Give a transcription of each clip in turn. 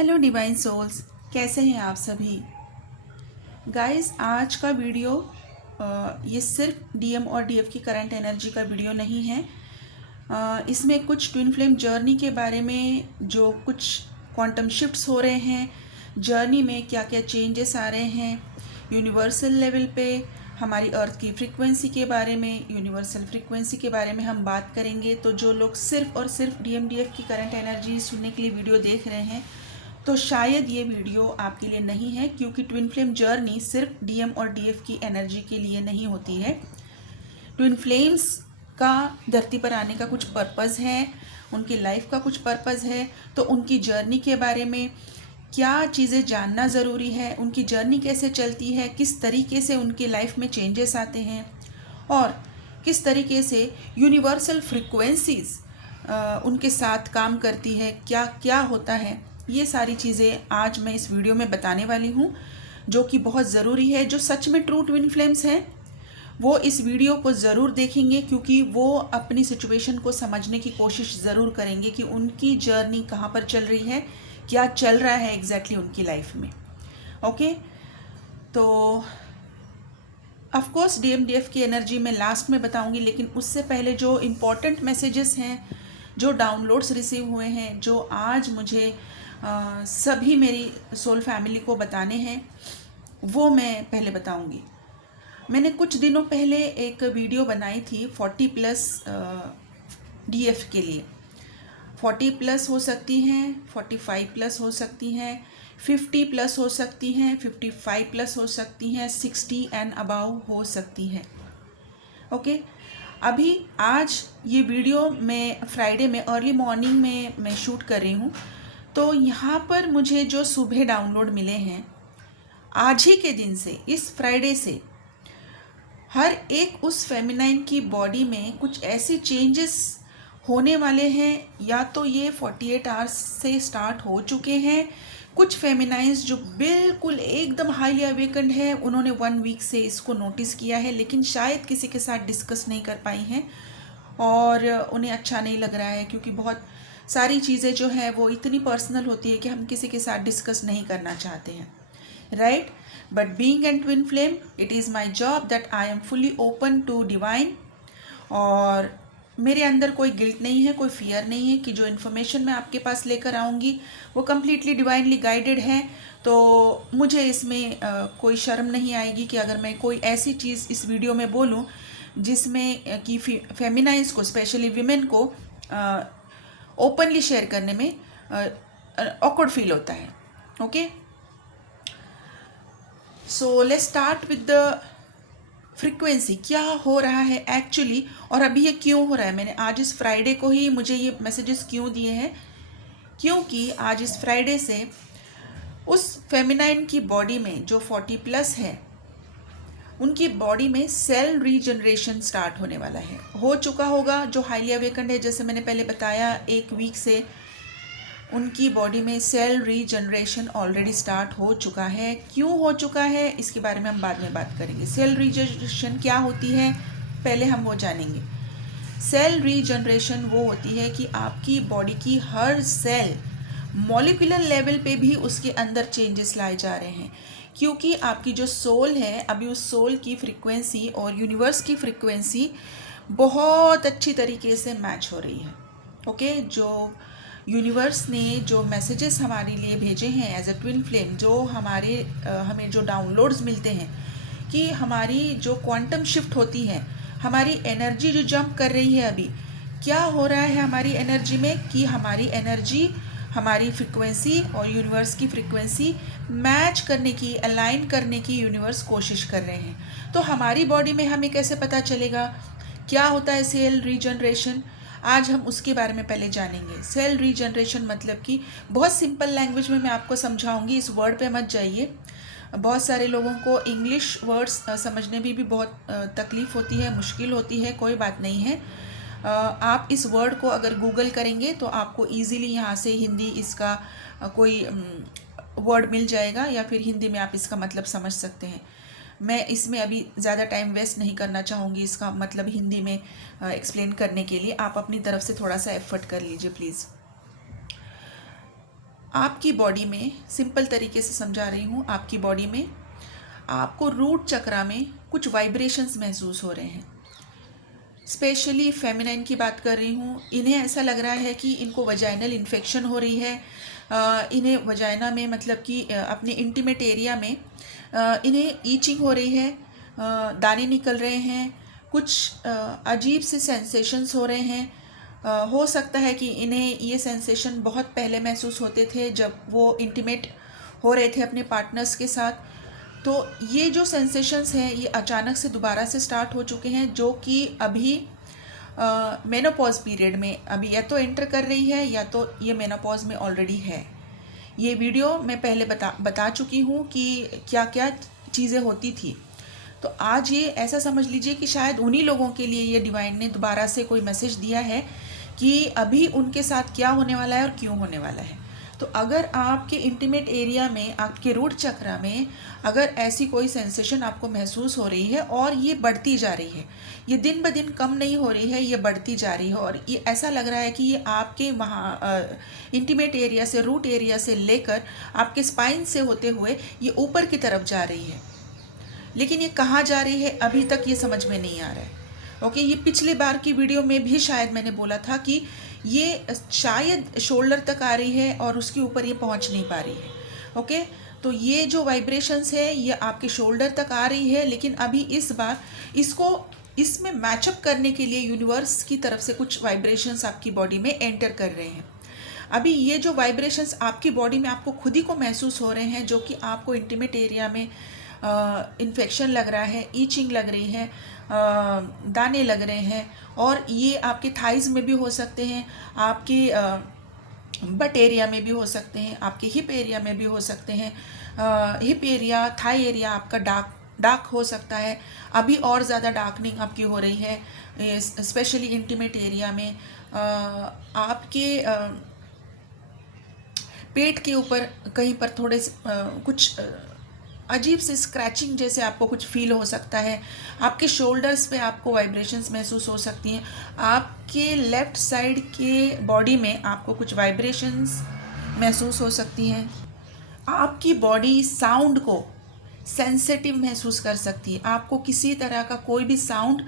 Hello divine souls, कैसे हैं आप सभी गाइस। आज का वीडियो ये सिर्फ डीएम और डीएफ की करंट एनर्जी का वीडियो नहीं है। इसमें कुछ ट्विन फ्लेम जर्नी के बारे में, जो कुछ क्वांटम शिफ्ट्स हो रहे हैं जर्नी में, क्या क्या चेंजेस आ रहे हैं यूनिवर्सल लेवल पे, हमारी अर्थ की फ्रीक्वेंसी के बारे में, यूनिवर्सल फ्रीक्वेंसी के बारे में हम बात करेंगे। तो जो लोग सिर्फ और सिर्फ डीएम डीएफ की करंट एनर्जी सुनने के लिए वीडियो देख रहे हैं, तो शायद ये वीडियो आपके लिए नहीं है, क्योंकि ट्विन फ्लेम जर्नी सिर्फ डीएम और डीएफ की एनर्जी के लिए नहीं होती है। ट्विन फ्लेम्स का धरती पर आने का कुछ पर्पस है, उनकी लाइफ का कुछ पर्पस है। तो उनकी जर्नी के बारे में क्या चीज़ें जानना ज़रूरी है, उनकी जर्नी कैसे चलती है, किस तरीके से उनकी लाइफ में चेंजेस आते हैं और किस तरीके से यूनिवर्सल फ्रिक्वेंसीज उनके साथ काम करती है, क्या क्या होता है, ये सारी चीज़ें आज मैं इस वीडियो में बताने वाली हूँ, जो कि बहुत ज़रूरी है। जो सच में ट्रू ट्विन फ्लेम्स हैं वो इस वीडियो को ज़रूर देखेंगे, क्योंकि वो अपनी सिचुएशन को समझने की कोशिश ज़रूर करेंगे कि उनकी जर्नी कहाँ पर चल रही है, क्या चल रहा है एग्जैक्टली उनकी लाइफ में। ओके, तो ऑफ कोर्स डीएमडीएफ की एनर्जी मैं लास्ट में बताऊंगी, लेकिन उससे पहले जो इम्पोर्टेंट मैसेजेस हैं, जो डाउनलोड्स रिसीव हुए हैं, जो आज मुझे सभी मेरी सोल फैमिली को बताने हैं, वो मैं पहले बताऊंगी। मैंने कुछ दिनों पहले एक वीडियो बनाई थी 40+ डीएफ के लिए। 40+ हो सकती हैं, 45+ हो सकती हैं, 50+ हो सकती हैं, 55+ हो सकती हैं, 60 एंड अबाव हो सकती हैं। ओके, अभी आज ये वीडियो मैं फ्राइडे में अर्ली मॉर्निंग में मैं शूट कर रही हूँ। तो यहाँ पर मुझे जो सुबह डाउनलोड मिले हैं आज ही के दिन से, इस फ्राइडे से, हर एक उस फेमिनाइन की बॉडी में कुछ ऐसे चेंजेस होने वाले हैं, या तो ये 48 आवर्स से स्टार्ट हो चुके हैं। कुछ फेमिनाइंस जो बिल्कुल एकदम हाईली अवेकन्ड है, उन्होंने 1 वीक से इसको नोटिस किया है, लेकिन शायद किसी के साथ डिस्कस नहीं कर पाई हैं और उन्हें अच्छा नहीं लग रहा है, क्योंकि बहुत सारी चीज़ें जो है वो इतनी पर्सनल होती है कि हम किसी के साथ डिस्कस नहीं करना चाहते हैं, right? But being an twin flame, it is my job that I am fully open to divine. और मेरे अंदर कोई गिल्ट नहीं है, कोई फियर नहीं है कि जो इन्फॉर्मेशन मैं आपके पास लेकर आऊँगी वो कम्प्लीटली डिवाइनली गाइडेड है। तो मुझे इसमें कोई शर्म नहीं आएगी कि अगर मैं कोई ऐसी चीज़ इस वीडियो में बोलूँ जिसमें कि फेमिनाइंस को, स्पेशली विमेन को ओपनली शेयर करने में ऑकवर्ड फील होता है। Okay, so let's start with the frequency. क्या हो रहा है एक्चुअली, और अभी ये क्यों हो रहा है। मैंने आज इस फ्राइडे को ही मुझे ये मैसेजेस क्यों दिए हैं, क्योंकि आज इस फ्राइडे से उस फेमिनाइन की बॉडी में जो 40+ है, उनकी बॉडी में सेल रीजनरेशन स्टार्ट होने वाला है। हो चुका होगा जो हाईली अवेकन्ड है, जैसे मैंने पहले बताया, 1 वीक से उनकी बॉडी में सेल रीजनरेशन ऑलरेडी स्टार्ट हो चुका है। क्यों हो चुका है इसके बारे में हम बाद में बात करेंगे। सेल रीजनरेशन क्या होती है पहले हम वो जानेंगे। सेल रीजनरेशन वो होती है कि आपकी बॉडी की हर सेल मॉलिक्यूलर लेवल पे भी उसके अंदर चेंजेस लाए जा रहे हैं, क्योंकि आपकी जो सोल है, अभी उस सोल की फ्रीक्वेंसी और यूनिवर्स की फ्रीक्वेंसी बहुत अच्छी तरीके से मैच हो रही है। ओके, जो यूनिवर्स ने जो मैसेजेस हमारे लिए भेजे हैं एज अ ट्विन फ्लेम, जो हमें जो डाउनलोड्स मिलते हैं कि हमारी जो क्वांटम शिफ्ट होती है, हमारी एनर्जी जो जंप कर रही है, अभी क्या हो रहा है हमारी एनर्जी में कि हमारी एनर्जी, हमारी फ्रिक्वेंसी और यूनिवर्स की फ्रिक्वेंसी मैच करने की, अलाइन करने की यूनिवर्स कोशिश कर रहे हैं। तो हमारी बॉडी में हमें कैसे पता चलेगा क्या होता है सेल रीजनरेशन, आज हम उसके बारे में पहले जानेंगे। सेल रीजनरेशन मतलब कि बहुत सिंपल लैंग्वेज में मैं आपको समझाऊंगी, इस वर्ड पे मत जाइए। बहुत सारे लोगों को इंग्लिश वर्ड्स समझने में भी बहुत तकलीफ़ होती है, मुश्किल होती है। कोई बात नहीं है, आप इस वर्ड को अगर गूगल करेंगे तो आपको इजीली यहाँ से हिंदी इसका कोई वर्ड मिल जाएगा, या फिर हिंदी में आप इसका मतलब समझ सकते हैं। मैं इसमें अभी ज़्यादा टाइम वेस्ट नहीं करना चाहूँगी इसका मतलब हिंदी में एक्सप्लेन करने के लिए। आप अपनी तरफ से थोड़ा सा एफर्ट कर लीजिए प्लीज़। आपकी बॉडी में, सिंपल तरीके से समझा रही हूँ, आपकी बॉडी में आपको रूट चक्रा में कुछ वाइब्रेशंस महसूस हो रहे हैं। स्पेशली फेमिनाइन की बात कर रही हूँ। इन्हें ऐसा लग रहा है कि इनको वजाइनल इन्फेक्शन हो रही है। इन्हें वजाइना में, मतलब कि अपने इंटीमेट एरिया में इन्हें ईचिंग हो रही है, दाने निकल रहे हैं, कुछ अजीब से सेंसेशंस हो रहे हैं। हो सकता है कि इन्हें ये सेंसेशन बहुत पहले महसूस होते थे जब वो इंटीमेट हो रहे थे अपने पार्टनर्स के साथ। तो ये जो सेंसेशंस हैं ये अचानक से दोबारा से स्टार्ट हो चुके हैं, जो कि अभी मेनोपॉज पीरियड में अभी या तो एंटर कर रही है या तो ये मेनोपॉज में ऑलरेडी है। ये वीडियो मैं पहले बता चुकी हूँ कि क्या क्या चीज़ें होती थी। तो आज ये ऐसा समझ लीजिए कि शायद उन्हीं लोगों के लिए ये डिवाइन ने दोबारा से कोई मैसेज दिया है कि अभी उनके साथ क्या होने वाला है और क्यों होने वाला है। तो अगर आपके इंटीमेट एरिया में, आपके रूट चक्रा में अगर ऐसी कोई सेंसेशन आपको महसूस हो रही है और ये बढ़ती जा रही है, ये दिन ब दिन कम नहीं हो रही है, ये बढ़ती जा रही है, और ये ऐसा लग रहा है कि ये आपके वहाँ इंटीमेट एरिया से, रूट एरिया से लेकर आपके स्पाइन से होते हुए ये ऊपर की तरफ जा रही है, लेकिन ये कहाँ जा रही है अभी तक ये समझ में नहीं आ रहा है। ओके, ये पिछले बार की वीडियो में भी शायद मैंने बोला था कि ये शायद शोल्डर तक आ रही है और उसके ऊपर ये पहुंच नहीं पा रही है। ओके, तो ये जो वाइब्रेशंस है ये आपके शोल्डर तक आ रही है, लेकिन अभी इस बार इसमें मैचअप करने के लिए यूनिवर्स की तरफ से कुछ वाइब्रेशंस आपकी बॉडी में एंटर कर रहे हैं। अभी ये जो वाइब्रेशंस आपकी बॉडी में आपको खुद ही को महसूस हो रहे हैं, जो कि आपको इंटीमेट एरिया में इन्फेक्शन लग रहा है, ईचिंग लग रही है, दाने लग रहे हैं, और ये आपके थाइज में भी हो सकते हैं, आपके बट एरिया में भी हो सकते हैं, आपके हिप एरिया में भी हो सकते हैं। हिप एरिया, थाई एरिया आपका डार्क हो सकता है। अभी और ज़्यादा डार्कनिंग आपकी हो रही है, स्पेशली इंटीमेट एरिया में। आपके पेट के ऊपर कहीं पर थोड़े कुछ अजीब से स्क्रैचिंग जैसे आपको कुछ फील हो सकता है। आपके शोल्डर्स पे आपको वाइब्रेशंस महसूस हो सकती हैं। आपके लेफ़्ट साइड के बॉडी में आपको कुछ वाइब्रेशंस महसूस हो सकती हैं। आपकी बॉडी साउंड को सेंसिटिव महसूस कर सकती है। आपको किसी तरह का कोई भी साउंड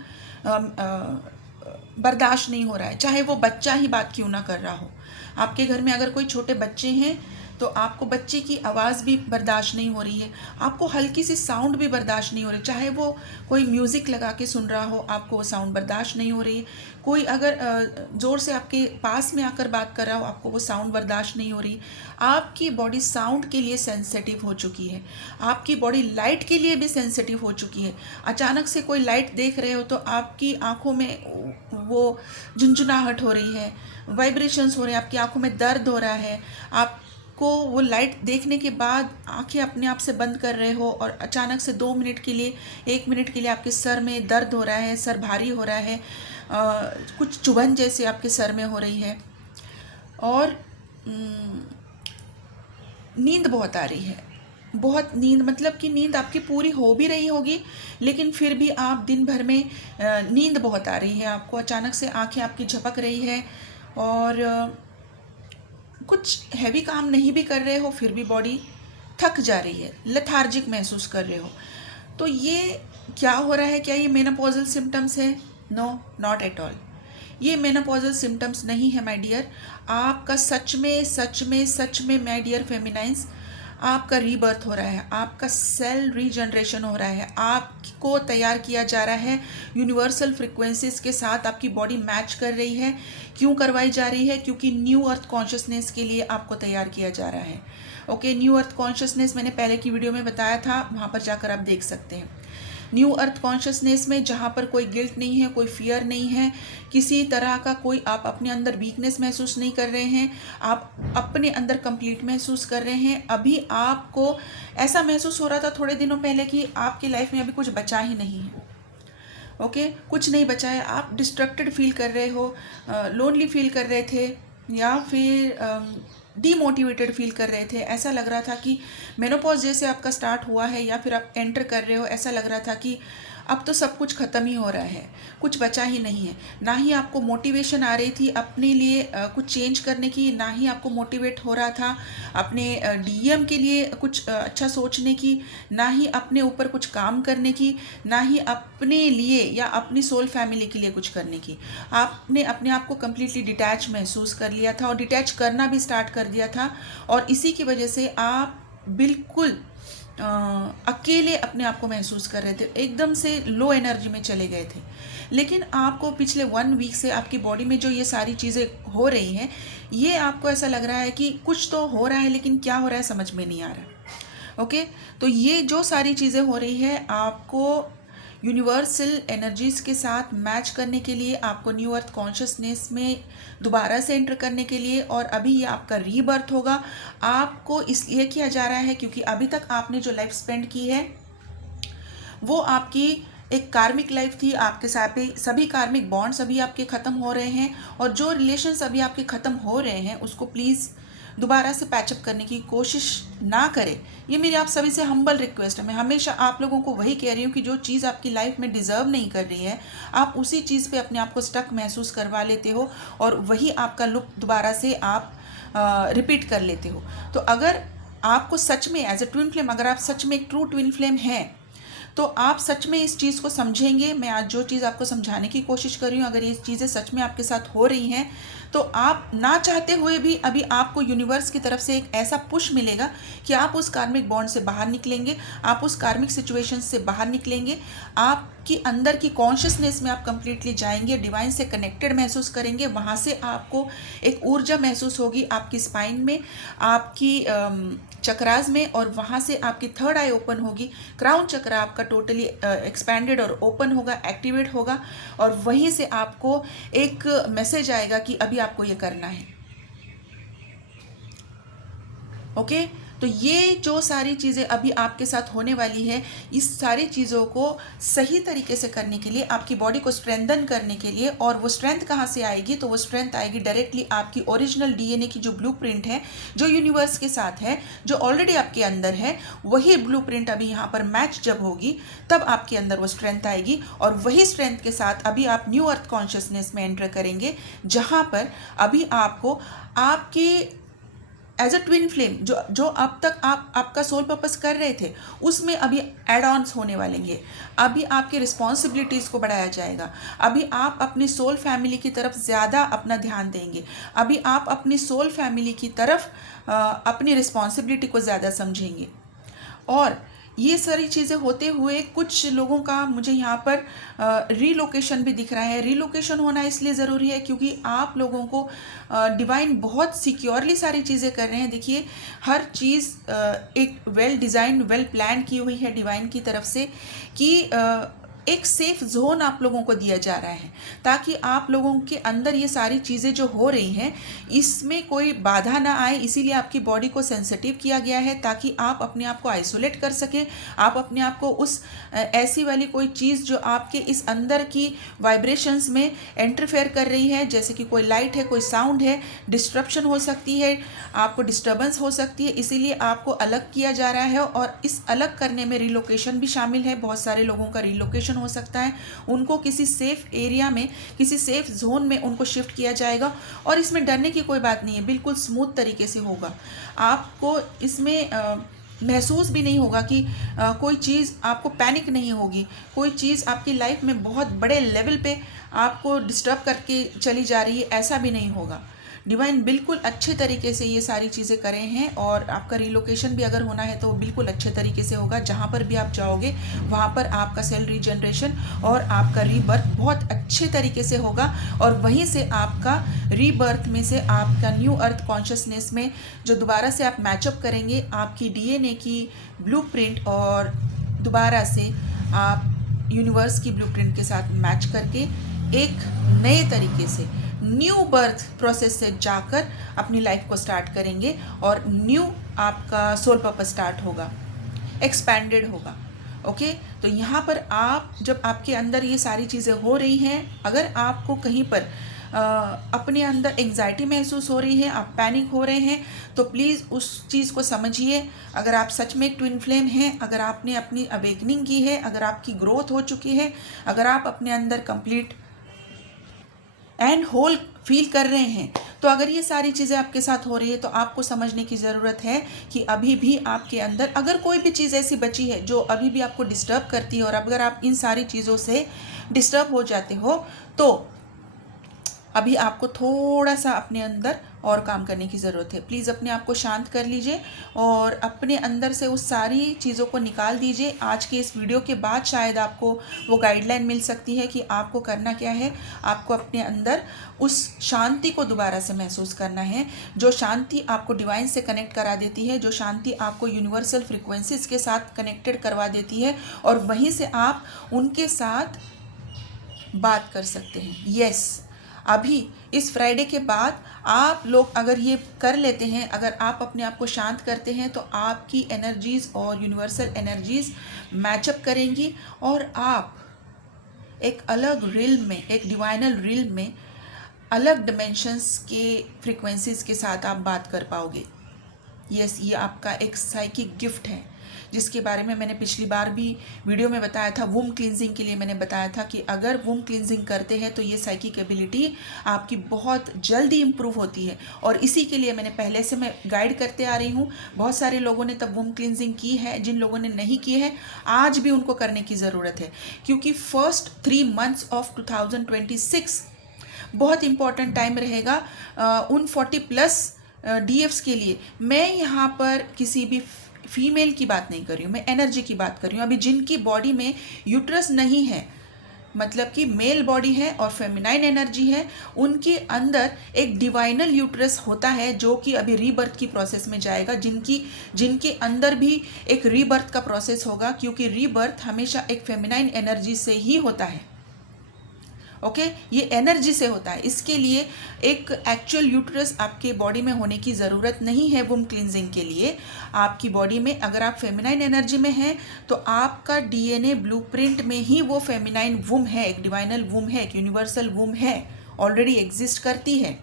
बर्दाश्त नहीं हो रहा है, चाहे वो बच्चा ही बात क्यों ना कर रहा हो। आपके घर में अगर कोई छोटे बच्चे हैं तो आपको बच्चे की आवाज़ भी बर्दाश्त नहीं हो रही है, आपको हल्की सी साउंड भी बर्दाश्त नहीं हो रही, चाहे वो कोई म्यूज़िक लगा के सुन रहा हो, आपको वो साउंड बर्दाश्त नहीं हो रही है। कोई अगर ज़ोर से आपके पास में आकर बात कर रहा हो, आपको वो साउंड बर्दाश्त नहीं हो रही। आपकी बॉडी साउंड के लिए सेंसिटिव हो चुकी है, आपकी बॉडी लाइट के लिए भी सेंसिटिव हो चुकी है। अचानक से कोई लाइट देख रहे हो तो आपकी आँखों में वो झुंझुनाहट हो रही है, वाइब्रेशंस हो रहे हैं, आपकी आँखों में दर्द हो रहा है। आपको वो लाइट देखने के बाद आंखें अपने आप से बंद कर रहे हो और अचानक से 2 मिनट के लिए, 1 मिनट के लिए आपके सर में दर्द हो रहा है, सर भारी हो रहा है, कुछ चुभन जैसे आपके सर में हो रही है, और नींद बहुत आ रही है। बहुत नींद, मतलब कि नींद आपकी पूरी हो भी रही होगी, लेकिन फिर भी आप दिन भर में नींद बहुत आ रही है आपको। अचानक से आंखें आपकी झपक रही है, और कुछ हैवी काम नहीं भी कर रहे हो फिर भी बॉडी थक जा रही है, लेथार्जिक महसूस कर रहे हो। तो ये क्या हो रहा है? क्या ये मेनोपॉजल सिम्टम्स है? No, not at all. ये मेनोपॉजल सिम्टम्स नहीं है माय डियर। आपका सच में माय डियर फेमिनाइंस, आपका रीबर्थ हो रहा है, आपका सेल रीजनरेशन हो रहा है, आपको तैयार किया जा रहा है यूनिवर्सल फ्रिक्वेंसीज के साथ। आपकी बॉडी मैच कर रही है। क्यों करवाई जा रही है? क्योंकि न्यू अर्थ कॉन्शियसनेस के लिए आपको तैयार किया जा रहा है। ओके, न्यू अर्थ कॉन्शियसनेस मैंने पहले की वीडियो में बताया था, वहाँ पर जाकर आप देख सकते हैं। न्यू अर्थ कॉन्शियसनेस में जहाँ पर कोई गिल्ट नहीं है, कोई फियर नहीं है, किसी तरह का कोई आप अपने अंदर वीकनेस महसूस नहीं कर रहे हैं, आप अपने अंदर कंप्लीट महसूस कर रहे हैं। अभी आपको ऐसा महसूस हो रहा था थोड़े दिनों पहले कि आपकी लाइफ में अभी कुछ बचा ही नहीं है। ओके, कुछ नहीं बचा है। आप डिस्ट्रक्टेड फील कर रहे हो, लोनली फील कर रहे थे, या फिर डीमोटिवेटेड फील कर रहे थे। ऐसा लग रहा था कि मेनोपॉज जैसे आपका स्टार्ट हुआ है या फिर आप एंटर कर रहे हो, ऐसा लग रहा था कि अब तो सब कुछ ख़त्म ही हो रहा है, कुछ बचा ही नहीं है। ना ही आपको मोटिवेशन आ रही थी अपने लिए कुछ चेंज करने की, ना ही आपको मोटिवेट हो रहा था अपने डीएम के लिए कुछ अच्छा सोचने की, ना ही अपने ऊपर कुछ काम करने की, ना ही अपने लिए या अपनी सोल फैमिली के लिए कुछ करने की। आपने अपने आप को कम्प्लीटली डिटैच महसूस कर लिया था और डिटैच करना भी स्टार्ट कर दिया था, और इसी की वजह से आप बिल्कुल अकेले अपने आप को महसूस कर रहे थे, एकदम से लो एनर्जी में चले गए थे। लेकिन आपको पिछले 1 वीक से आपकी बॉडी में जो ये सारी चीज़ें हो रही हैं, ये आपको ऐसा लग रहा है कि कुछ तो हो रहा है, लेकिन क्या हो रहा है समझ में नहीं आ रहा। ओके, तो ये जो सारी चीज़ें हो रही है आपको यूनिवर्सल एनर्जीज़ के साथ मैच करने के लिए, आपको न्यू अर्थ कॉन्शियसनेस में दोबारा से एंटर करने के लिए, और अभी ये आपका रीबर्थ होगा। आपको इसलिए किया जा रहा है क्योंकि अभी तक आपने जो लाइफ स्पेंड की है वो आपकी एक कार्मिक लाइफ थी। आपके साथ सभी कार्मिक बॉन्ड्स अभी आपके ख़त्म हो रहे हैं, और जो रिलेशंस अभी आपके ख़त्म हो रहे हैं उसको प्लीज़ दोबारा से पैचअप करने की कोशिश ना करें। ये मेरी आप सभी से हम्बल रिक्वेस्ट है। मैं हमेशा आप लोगों को वही कह रही हूँ कि जो चीज़ आपकी लाइफ में डिज़र्व नहीं कर रही है, आप उसी चीज़ पे अपने आप को स्टक महसूस करवा लेते हो, और वही आपका लुक दोबारा से आप रिपीट कर लेते हो। तो अगर आपको सच में एज ए ट्विन फ्लेम, अगर आप सच में एक ट्रू ट्विन फ्लेम हैं, तो आप सच में इस चीज़ को समझेंगे। मैं आज जो चीज़ आपको समझाने की कोशिश कर रही हूँ, अगर ये चीज़ें सच में आपके साथ हो रही हैं, तो आप ना चाहते हुए भी अभी आपको यूनिवर्स की तरफ से एक ऐसा पुश मिलेगा कि आप उस कार्मिक बॉन्ड से बाहर निकलेंगे, आप उस कार्मिक सिचुएशन से बाहर निकलेंगे, आपकी अंदर की कॉन्शियसनेस में आप कंप्लीटली जाएंगे, डिवाइन से कनेक्टेड महसूस करेंगे। वहाँ से आपको एक ऊर्जा महसूस होगी आपकी स्पाइन में, आपकी चक्रास में, और वहाँ से आपकी थर्ड आई ओपन होगी। क्राउन चक्र आपका टोटली एक्सपैंडेड और ओपन होगा, एक्टिवेट होगा, और वहीं से आपको एक मैसेज आएगा कि अभी आपको ये करना है। ओके, तो ये जो सारी चीज़ें अभी आपके साथ होने वाली है, इस सारी चीज़ों को सही तरीके से करने के लिए, आपकी बॉडी को स्ट्रेंथन करने के लिए, और वो स्ट्रेंथ कहाँ से आएगी, तो वो स्ट्रेंथ आएगी डायरेक्टली आपकी ओरिजिनल डीएनए की जो ब्लूप्रिंट है, जो यूनिवर्स के साथ है, जो ऑलरेडी आपके अंदर है, वही ब्लूप्रिंट अभी यहाँ पर मैच जब होगी तब आपके अंदर वो स्ट्रेंथ आएगी, और वही स्ट्रेंथ के साथ अभी आप न्यू अर्थ कॉन्शियसनेस में एंटर करेंगे, जहाँ पर अभी आपको आपके एज अ ट्विन फ्लेम जो अब तक आपका सोल पर्पस कर रहे थे, उसमें अभी एड ऑन्स होने वाले हैं। अभी आपकी रिस्पॉन्सिबिलिटीज़ को बढ़ाया जाएगा, अभी आप अपनी सोल फैमिली की तरफ ज़्यादा अपना ध्यान देंगे, अभी आप अपनी सोल फैमिली की तरफ अपनी रिस्पॉन्सिबिलिटी को ज़्यादा समझेंगे। और ये सारी चीज़ें होते हुए कुछ लोगों का मुझे यहाँ पर रीलोकेशन भी दिख रहा है। रीलोकेशन होना इसलिए ज़रूरी है क्योंकि आप लोगों को डिवाइन बहुत सिक्योरली सारी चीज़ें कर रहे हैं। देखिए, हर चीज़ एक वेल डिज़ाइन, वेल प्लान की हुई है डिवाइन की तरफ से, कि एक सेफ जोन आप लोगों को दिया जा रहा है, ताकि आप लोगों के अंदर ये सारी चीज़ें जो हो रही हैं इसमें कोई बाधा ना आए। इसीलिए आपकी बॉडी को सेंसिटिव किया गया है, ताकि आप अपने आप को आइसोलेट कर सकें, आप अपने आप को उस ऐसी वाली कोई चीज़ जो आपके इस अंदर की वाइब्रेशंस में इंटरफेयर कर रही है, जैसे कि कोई लाइट है, कोई साउंड है, डिस्ट्रप्शन हो सकती है, आपको डिस्टर्बेंस हो सकती है, इसीलिए आपको अलग किया जा रहा है। और इस अलग करने में रिलोकेशन भी शामिल है। बहुत सारे लोगों का रिलोकेशन हो सकता है, उनको किसी सेफ एरिया में, किसी सेफ जोन में उनको शिफ्ट किया जाएगा, और इसमें डरने की कोई बात नहीं है, बिल्कुल स्मूथ तरीके से होगा। आपको इसमें महसूस भी नहीं होगा कि कोई चीज़ आपको पैनिक नहीं होगी, कोई चीज़ आपकी लाइफ में बहुत बड़े लेवल पे आपको डिस्टर्ब करके चली जा रही है, ऐसा भी नहीं होगा। डिवाइन बिल्कुल अच्छे तरीके से ये सारी चीज़ें करे हैं, और आपका रिलोकेशन भी अगर होना है तो बिल्कुल अच्छे तरीके से होगा। जहाँ पर भी आप जाओगे वहाँ पर आपका सेल रीजनरेशन और आपका रीबर्थ बहुत अच्छे तरीके से होगा, और वहीं से आपका रीबर्थ में से आपका न्यू अर्थ कॉन्शियसनेस में जो दोबारा से आप मैचअप करेंगे आपकी डीएनए की ब्लूप्रिंट, और दोबारा से आप यूनिवर्स की ब्लूप्रिंट के साथ मैच करके एक नए तरीके से न्यू बर्थ प्रोसेस से जाकर अपनी लाइफ को स्टार्ट करेंगे, और न्यू आपका सोल पर्पस स्टार्ट होगा, एक्सपैंडेड होगा। ओके, तो यहाँ पर आप जब आपके अंदर ये सारी चीज़ें हो रही हैं, अगर आपको कहीं पर अपने अंदर एंग्जाइटी महसूस हो रही है, आप पैनिक हो रहे हैं, तो प्लीज़ उस चीज़ को समझिए। अगर आप सच में एक ट्विन फ्लेम हैं, अगर आपने अपनी अवेकनिंग की है, अगर आपकी ग्रोथ हो चुकी है, अगर आप अपने अंदर कंप्लीट एंड होल फील कर रहे हैं, तो अगर ये सारी चीज़ें आपके साथ हो रही है तो आपको समझने की ज़रूरत है कि अभी भी आपके अंदर अगर कोई भी चीज़ ऐसी बची है जो अभी भी आपको डिस्टर्ब करती है, और अगर आप इन सारी चीज़ों से डिस्टर्ब हो जाते हो, तो अभी आपको थोड़ा सा अपने अंदर और काम करने की ज़रूरत है। प्लीज़ अपने आप को शांत कर लीजिए और अपने अंदर से उस सारी चीज़ों को निकाल दीजिए। आज के इस वीडियो के बाद शायद आपको वो गाइडलाइन मिल सकती है कि आपको करना क्या है। आपको अपने अंदर उस शांति को दोबारा से महसूस करना है, जो शांति आपको डिवाइन से कनेक्ट करा देती है, जो शांति आपको यूनिवर्सल फ्रिक्वेंसीज के साथ कनेक्टेड करवा देती है, और वहीं से आप उनके साथ बात कर सकते हैं। यस, अभी इस फ्राइडे के बाद आप लोग अगर ये कर लेते हैं, अगर आप अपने आप को शांत करते हैं, तो आपकी एनर्जीज़ और यूनिवर्सल एनर्जीज़ मैचअप करेंगी और आप एक अलग रिल्म में, एक डिवाइनल रिल्म में, अलग डिमेंशंस के फ्रीक्वेंसीज के साथ आप बात कर पाओगे। यस, ये आपका एक साइकिक गिफ्ट है, जिसके बारे में मैंने पिछली बार भी वीडियो में बताया था। वुम क्लींजिंग के लिए मैंने बताया था कि अगर वुम क्लींजिंग करते हैं तो ये साइकिक एबिलिटी आपकी बहुत जल्दी इम्प्रूव होती है, और इसी के लिए मैंने पहले से मैं गाइड करते आ रही हूँ। बहुत सारे लोगों ने तब वुम क्लींजिंग की है, जिन लोगों ने नहीं की है आज भी उनको करने की ज़रूरत है, क्योंकि फर्स्ट 3 मंथ्स ऑफ 2026 बहुत इम्पॉर्टेंट टाइम रहेगा उन 40+ DFs के लिए। मैं यहाँ पर किसी भी फीमेल की बात नहीं कर रही हूँ, मैं एनर्जी की बात कर रही हूँ। अभी जिनकी बॉडी में यूट्रस नहीं है, मतलब कि मेल बॉडी है और फेमिनाइन एनर्जी है, उनके अंदर एक डिवाइनल यूट्रस होता है जो कि अभी रीबर्थ की प्रोसेस में जाएगा। जिनके अंदर भी एक रीबर्थ का प्रोसेस होगा, क्योंकि रीबर्थ हमेशा एक फेमिनाइन एनर्जी से ही होता है। ओके, ये एनर्जी से होता है। इसके लिए एक एक्चुअल यूट्रस आपके बॉडी में होने की ज़रूरत नहीं है वुम क्लींजिंग के लिए। आपकी बॉडी में अगर आप फेमिनाइन एनर्जी में हैं, तो आपका DNA ब्लूप्रिंट में ही वो फेमिनाइन वुम है, एक डिवाइनल वुम है, एक यूनिवर्सल वुम है, ऑलरेडी एग्जिस्ट करती है।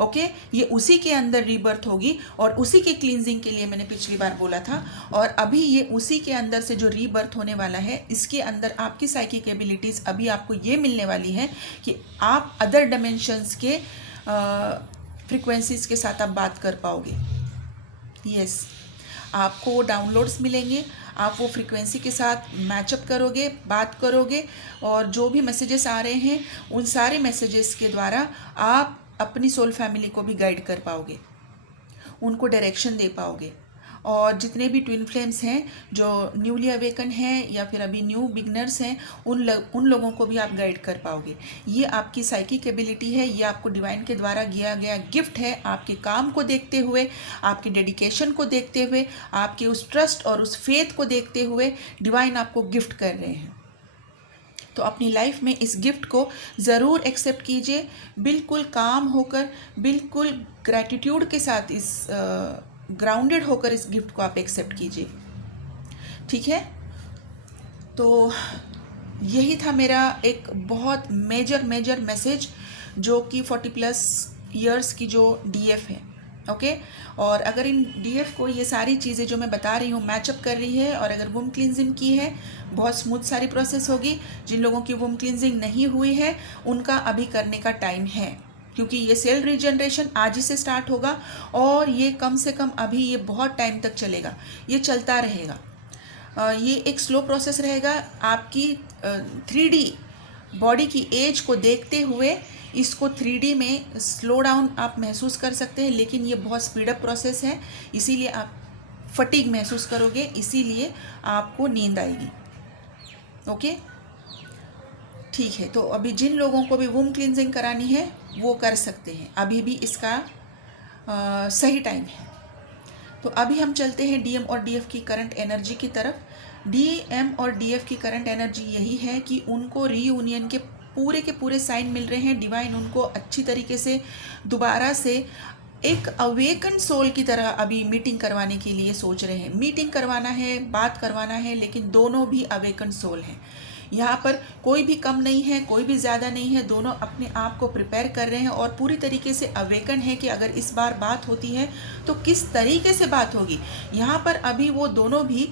ओके, ये उसी के अंदर रीबर्थ होगी, और उसी के क्लींजिंग के लिए मैंने पिछली बार बोला था। और अभी ये उसी के अंदर से जो रीबर्थ होने वाला है, इसके अंदर आपकी साइकिक एबिलिटीज़ अभी आपको ये मिलने वाली है कि आप अदर डायमेंशंस के फ्रीक्वेंसीज के साथ आप बात कर पाओगे। यस, आपको वो डाउनलोड्स मिलेंगे, आप वो फ्रीक्वेंसी के साथ मैचअप करोगे, बात करोगे, और जो भी मैसेजेस आ रहे हैं उन सारे मैसेजेस के द्वारा आप अपनी सोल फैमिली को भी गाइड कर पाओगे, उनको डायरेक्शन दे पाओगे। और जितने भी ट्विन फ्लेम्स हैं जो न्यूली अवेकन हैं या फिर अभी न्यू बिगनर्स हैं, उन लोगों को भी आप गाइड कर पाओगे। ये आपकी साइकिक एबिलिटी है, ये आपको डिवाइन के द्वारा दिया गया गिफ्ट है। आपके काम को देखते हुए, आपके डेडिकेशन को देखते हुए, आपके उस ट्रस्ट और उस फेथ को देखते हुए डिवाइन आपको गिफ्ट कर रहे हैं। तो अपनी लाइफ में इस गिफ्ट को ज़रूर एक्सेप्ट कीजिए, बिल्कुल काम होकर, बिल्कुल ग्रैटिट्यूड के साथ, इस ग्राउंडेड होकर इस गिफ्ट को आप एक्सेप्ट कीजिए। ठीक है, तो यही था मेरा एक बहुत मेजर मैसेज, जो कि 40+ ईयर्स की जो DF है। ओके, और अगर इन DF को ये सारी चीज़ें जो मैं बता रही हूँ मैचअप कर रही है, और अगर वुम क्लींजिंग की है, बहुत स्मूथ सारी प्रोसेस होगी। जिन लोगों की वुम क्लींजिंग नहीं हुई है, उनका अभी करने का टाइम है, क्योंकि ये सेल रीजनरेशन आज ही से स्टार्ट होगा, और ये कम से कम अभी ये बहुत टाइम तक चलेगा, ये चलता रहेगा। ये एक स्लो प्रोसेस रहेगा। आपकी 3D बॉडी की एज को देखते हुए इसको 3D में स्लो डाउन आप महसूस कर सकते हैं, लेकिन ये बहुत स्पीडअप प्रोसेस है, इसीलिए आप फटीग महसूस करोगे, इसीलिए आपको नींद आएगी। ओके, ठीक है। तो अभी जिन लोगों को भी वुम क्लींजिंग करानी है वो कर सकते हैं, अभी भी इसका सही टाइम है। तो अभी हम चलते हैं DM और DF की करंट एनर्जी की तरफ। DM और DF की करंट एनर्जी यही है कि उनको रीयूनियन के पूरे साइन मिल रहे हैं। डिवाइन उनको अच्छी तरीके से दोबारा से एक अवेकन सोल की तरह अभी मीटिंग करवाने के लिए सोच रहे हैं। मीटिंग करवाना है, बात करवाना है, लेकिन दोनों भी अवेकन सोल हैं। यहाँ पर कोई भी कम नहीं है, कोई भी ज़्यादा नहीं है, दोनों अपने आप को प्रिपेयर कर रहे हैं और पूरी तरीके से अवेकन है कि अगर इस बार बात होती है तो किस तरीके से बात होगी। यहाँ पर अभी वो दोनों भी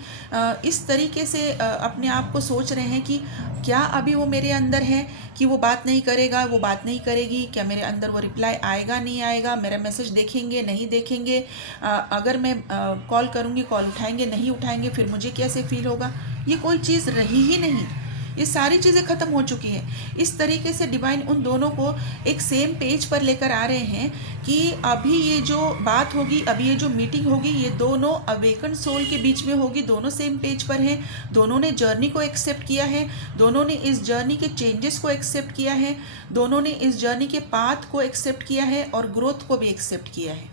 इस तरीके से अपने आप को सोच रहे हैं कि क्या अभी वो मेरे अंदर है कि वो बात नहीं करेगा, वो बात नहीं करेगी, क्या मेरे अंदर वो रिप्लाई आएगा नहीं आएगा, मेरा मैसेज देखेंगे नहीं देखेंगे, अगर मैं कॉल करूँगी कॉल उठाएंगे नहीं उठाएंगे, फिर मुझे कैसे फील होगा। ये कोई चीज़ रही ही नहीं, ये सारी चीज़ें ख़त्म हो चुकी हैं। इस तरीके से डिवाइन उन दोनों को एक सेम पेज पर लेकर आ रहे हैं कि अभी ये जो बात होगी, अभी ये जो मीटिंग होगी, ये दोनों अवेकन सोल के बीच में होगी। दोनों सेम पेज पर हैं, दोनों ने जर्नी को एक्सेप्ट किया है, दोनों ने इस जर्नी के चेंजेस को एक्सेप्ट किया है, दोनों ने इस जर्नी के पाथ को एक्सेप्ट किया है और ग्रोथ को भी एक्सेप्ट किया है,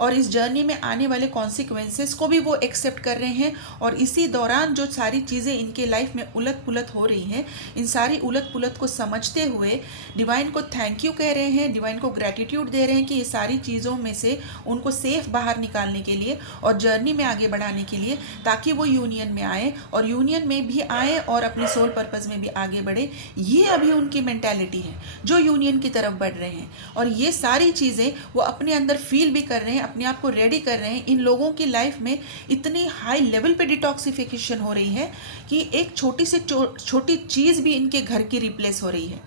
और इस जर्नी में आने वाले कॉन्सिक्वेंसेस को भी वो एक्सेप्ट कर रहे हैं। और इसी दौरान जो सारी चीज़ें इनके लाइफ में उलट पुलट हो रही हैं, इन सारी उलट पुलट को समझते हुए डिवाइन को थैंक यू कह रहे हैं, डिवाइन को ग्रैटिट्यूड दे रहे हैं कि ये सारी चीज़ों में से उनको सेफ बाहर निकालने के लिए और जर्नी में आगे बढ़ाने के लिए, ताकि वो यूनियन में आए और यूनियन में भी आए और अपनी सोल पर्पज़ में भी आगे बढ़े। ये अभी उनकी मेंटालिटी है जो यूनियन की तरफ बढ़ रहे हैं, और ये सारी चीज़ें वो अपने अंदर फील भी कर रहे हैं, अपने आप को रेडी कर रहे हैं। इन लोगों की लाइफ में इतनी हाई लेवल पे डिटॉक्सिफिकेशन हो रही है कि एक छोटी से छोटी चीज़ भी इनके घर की रिप्लेस हो रही है।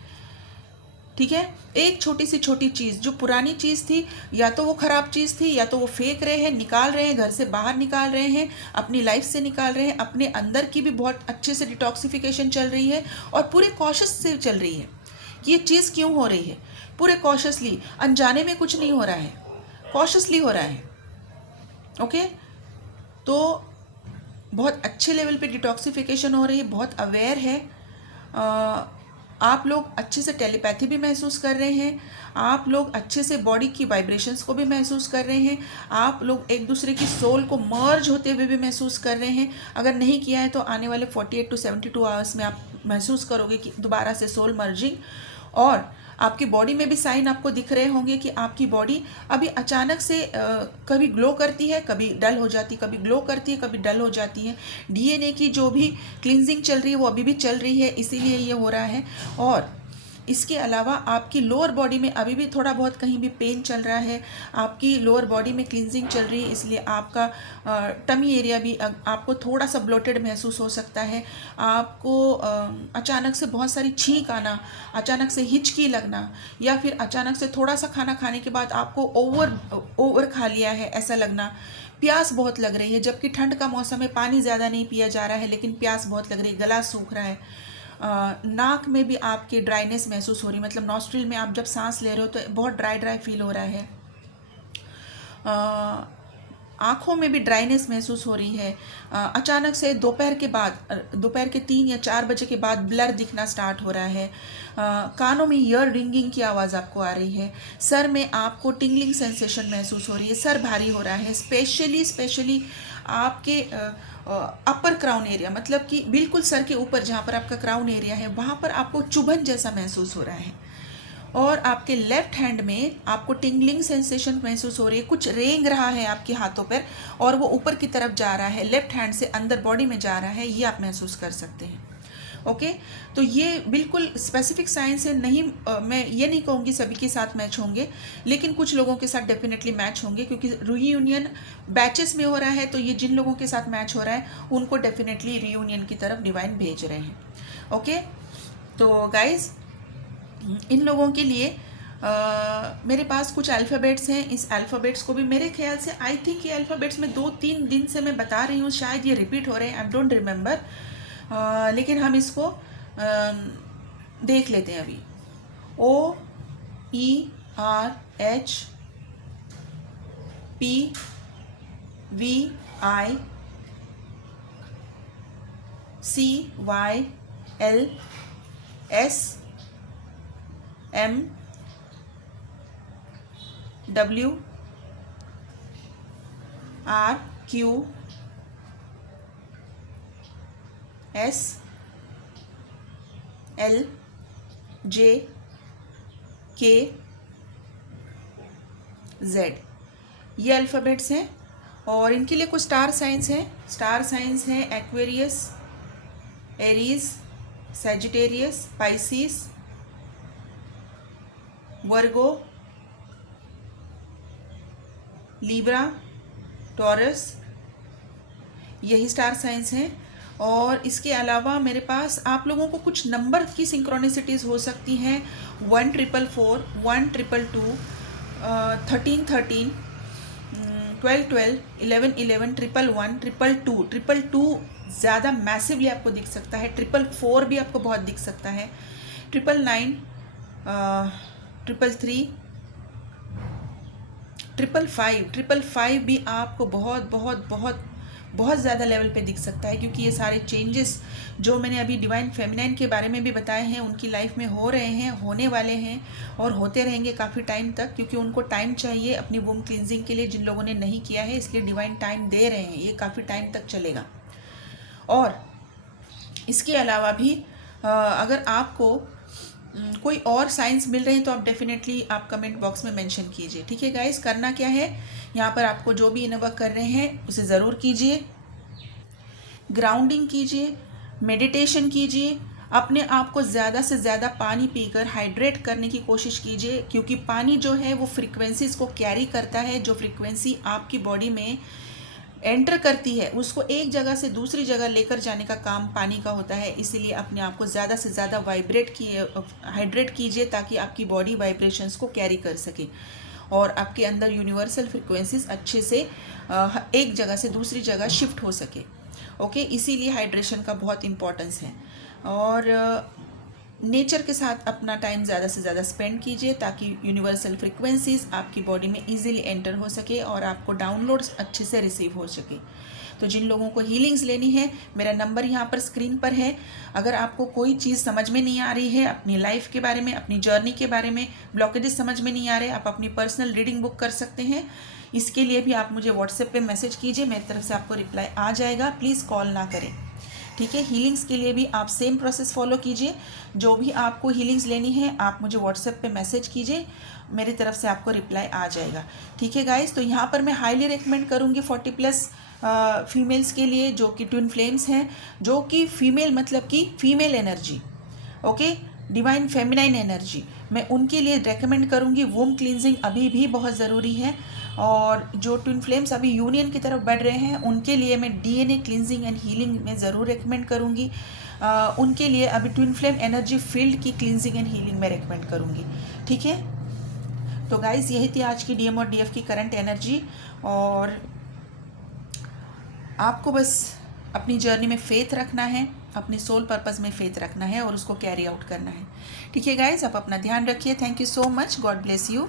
ठीक है, एक छोटी से छोटी चीज़ जो पुरानी चीज़ थी, या तो वो ख़राब चीज़ थी, या तो वो फेंक रहे हैं, निकाल रहे हैं, घर से बाहर निकाल रहे हैं, अपनी लाइफ से निकाल रहे हैं। अपने अंदर की भी बहुत अच्छे से डिटॉक्सिफिकेशन चल रही है और पूरे कॉशियस से चल रही है कि ये चीज़ क्यों हो रही है। पूरे कॉशियसली, अनजाने में कुछ नहीं हो रहा है, कॉशियसली हो रहा है। ओके, तो बहुत अच्छे लेवल पे डिटॉक्सिफिकेशन हो रही है, बहुत अवेयर है। आप लोग अच्छे से टेलीपैथी भी महसूस कर रहे हैं, आप लोग अच्छे से बॉडी की वाइब्रेशंस को भी महसूस कर रहे हैं, आप लोग एक दूसरे की सोल को मर्ज होते हुए भी महसूस कर रहे हैं। अगर नहीं किया है तो आने वाले 48 to 72 आवर्स में आप महसूस करोगे कि दोबारा से सोल मर्जिंग, और आपकी बॉडी में भी साइन आपको दिख रहे होंगे कि आपकी बॉडी अभी अचानक से कभी ग्लो करती है, कभी डल हो जाती है, कभी ग्लो करती है, कभी डल हो जाती है। डीएनए की जो भी क्लींजिंग चल रही है वो अभी भी चल रही है, इसीलिए ये हो रहा है। और इसके अलावा आपकी लोअर बॉडी में अभी भी थोड़ा बहुत कहीं भी पेन चल रहा है, आपकी लोअर बॉडी में क्लींजिंग चल रही है, इसलिए आपका टमी एरिया भी आपको थोड़ा सा ब्लोटेड महसूस हो सकता है। आपको अचानक से बहुत सारी छींक आना, अचानक से हिचकी लगना, या फिर अचानक से थोड़ा सा खाना खाने के बाद आपको ओवर खा लिया है ऐसा लगना। प्यास बहुत लग रही है, जबकि ठंड का मौसम है, पानी ज़्यादा नहीं पिया जा रहा है, लेकिन प्यास बहुत लग रही है, गला सूख रहा है। नाक में भी आपके ड्राइनेस महसूस हो रही है, मतलब नॉस्ट्रिल में आप जब सांस ले रहे हो तो बहुत ड्राई ड्राई फील हो रहा है। आँखों में भी ड्राइनेस महसूस हो रही है। अचानक से दोपहर के बाद, दोपहर के 3 या 4 बजे के बाद ब्लर दिखना स्टार्ट हो रहा है। कानों में ईयर रिंगिंग की आवाज़ आपको आ रही है। सर में आपको टिंगलिंग सेंसेशन महसूस हो रही है, सर भारी हो रहा है। स्पेशली आपके अपर क्राउन एरिया, मतलब कि बिल्कुल सर के ऊपर जहाँ पर आपका क्राउन एरिया है, वहाँ पर आपको चुभन जैसा महसूस हो रहा है। और आपके लेफ्ट हैंड में आपको टिंगलिंग सेंसेशन महसूस हो रही है, कुछ रेंग रहा है आपके हाथों पर और वो ऊपर की तरफ जा रहा है, लेफ्ट हैंड से अंदर बॉडी में जा रहा है, ये आप महसूस कर सकते हैं। ओके, तो ये बिल्कुल स्पेसिफिक साइंस है, नहीं मैं ये नहीं कहूँगी सभी के साथ मैच होंगे, लेकिन कुछ लोगों के साथ डेफिनेटली मैच होंगे, क्योंकि रीयूनियन बैचेस में हो रहा है। तो ये जिन लोगों के साथ मैच हो रहा है उनको डेफिनेटली रीयूनियन की तरफ डिवाइन भेज रहे हैं। ओके, तो गाइज इन लोगों के लिए मेरे पास कुछ अल्फ़ाबेट्स हैं। इस अल्फ़ाबेट्स को भी मेरे ख्याल से, आई थिंक ये अल्फ़ाबेट्स में 2-3 दिन से मैं बता रही हूँ, शायद ये रिपीट हो रहे हैं, आई डोंट रिमेंबर, लेकिन हम इसको देख लेते हैं अभी। OERHPVICTORIOUS ये अल्फ़ाबेट्स हैं, और इनके लिए कुछ स्टार साइंस हैं। स्टार साइंस हैं Aquarius, Aries, Sagittarius, Pisces, Virgo, Libra, Taurus, यही स्टार साइंस हैं। और इसके अलावा मेरे पास आप लोगों को कुछ नंबर की सिंक्रोनिसिटीज़ हो सकती हैं। 1444, 1222, 1313, 1212, 1111, 1111, 222, 222 ज़्यादा मैसिवली आपको दिख सकता है। 444 भी आपको बहुत दिख सकता है। 999, 333, 555, 555 भी आपको बहुत बहुत बहुत बहुत ज़्यादा लेवल पे दिख सकता है, क्योंकि ये सारे चेंजेस जो मैंने अभी डिवाइन फेमिनाइन के बारे में भी बताए हैं उनकी लाइफ में हो रहे हैं, होने वाले हैं और होते रहेंगे काफ़ी टाइम तक, क्योंकि उनको टाइम चाहिए अपनी वूम क्लींजिंग के लिए। जिन लोगों ने नहीं किया है इसलिए डिवाइन टाइम दे रहे हैं, ये काफ़ी टाइम तक चलेगा। और इसके अलावा भी अगर आपको कोई और साइंस मिल रहे हैं तो आप डेफिनेटली आप कमेंट बॉक्स में मेंशन कीजिए। ठीक है गाइस, करना क्या है, यहाँ पर आपको जो भी इनवर्क कर रहे हैं उसे ज़रूर कीजिए। ग्राउंडिंग कीजिए, मेडिटेशन कीजिए, अपने आप को ज़्यादा से ज़्यादा पानी पीकर हाइड्रेट करने की कोशिश कीजिए, क्योंकि पानी जो है वो फ्रीक्वेंसीज़ को कैरी करता है। जो फ्रीक्वेंसी आपकी बॉडी में एंटर करती है उसको एक जगह से दूसरी जगह लेकर जाने का काम पानी का होता है। इसीलिए अपने आप को ज़्यादा से ज़्यादा हाइड्रेट कीजिए ताकि आपकी बॉडी वाइब्रेशंस को कैरी कर सके और आपके अंदर यूनिवर्सल फ्रिक्वेंसीज अच्छे से एक जगह से दूसरी जगह शिफ्ट हो सके। ओके, इसीलिए हाइड्रेशन का बहुत इम्पोर्टेंस है। और नेचर के साथ अपना टाइम ज़्यादा से ज़्यादा स्पेंड कीजिए ताकि यूनिवर्सल फ्रिक्वेंसीज आपकी बॉडी में इजीली एंटर हो सके और आपको डाउनलोड्स अच्छे से रिसीव हो सके। तो जिन लोगों को हीलिंग्स लेनी है, मेरा नंबर यहाँ पर स्क्रीन पर है। अगर आपको कोई चीज़ समझ में नहीं आ रही है अपनी लाइफ के बारे में, अपनी जर्नी के बारे में, ब्लॉकेजेस समझ में नहीं आ रहे, आप अपनी पर्सनल रीडिंग बुक कर सकते हैं। इसके लिए भी आप मुझे व्हाट्सएप पे मैसेज कीजिए, मेरी तरफ से आपको रिप्लाई आ जाएगा। प्लीज़ कॉल ना करें। ठीक है, हीलिंग्स के लिए भी आप सेम प्रोसेस फॉलो कीजिए। जो भी आपको हीलिंग्स लेनी है आप मुझे व्हाट्सएप पे मैसेज कीजिए, मेरी तरफ से आपको रिप्लाई आ जाएगा। ठीक है गाइस, तो यहाँ पर मैं हाईली रिकमेंड करूँगी 40+ फीमेल्स के लिए जो कि ट्विन फ्लेम्स हैं, जो कि फीमेल मतलब कि female energy, okay, divine feminine energy, मैं उनके लिए रेकमेंड करूँगी। वूम क्लींजिंग अभी भी बहुत ज़रूरी है। और जो ट्विन फ्लेम्स अभी यूनियन की तरफ बढ़ रहे हैं उनके लिए मैं डीएनए क्लींजिंग एंड हीलिंग में ज़रूर रेकमेंड करूँगी। उनके लिए अभी ट्विन फ्लेम एनर्जी फील्ड की क्लींजिंग एंड हीलिंग में रेकमेंड करूँगी। ठीक है, तो गाइस यही थी आज की डीएम और डीएफ की करंट एनर्जी। और आपको बस अपनी जर्नी में फेथ रखना है, अपनी सोल पर्पस में फेथ रखना है और उसको कैरी आउट करना है। ठीक है गाइस, आप अपना ध्यान रखिए। Thank you so much, God bless you.